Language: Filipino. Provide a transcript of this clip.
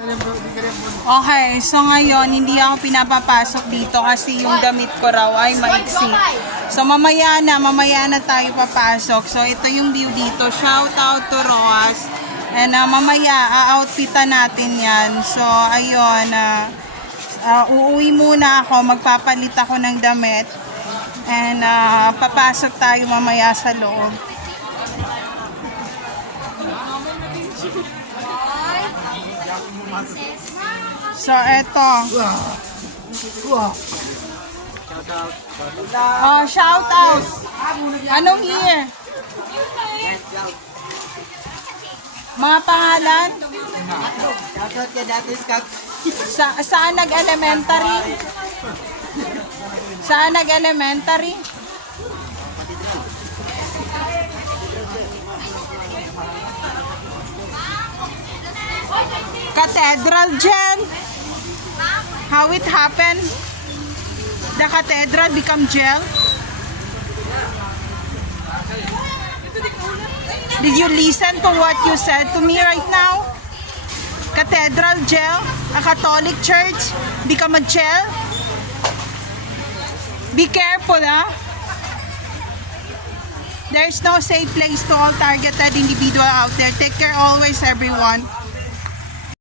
Okay, so ngayon hindi ako pinapapasok dito kasi yung damit ko raw ay maiksi. So mamaya na tayo papasok. So ito yung view dito. Shout out to Roas. And mamaya outfitan natin yan. So ayun, uuwi muna ako, magpapalit ako ng damit. And papasok tayo mamaya sa loob. So eto. Shout out. Anong year? Mga pangalan? Saan nag-elementary? Saan nag-elementary? Cathedral Jen. How it happened? The cathedral become jail? Did you listen to what you said to me right now? Cathedral jail? A Catholic church become a jail? Be careful, huh? There's no safe place to all targeted individual out there. Take care always, everyone.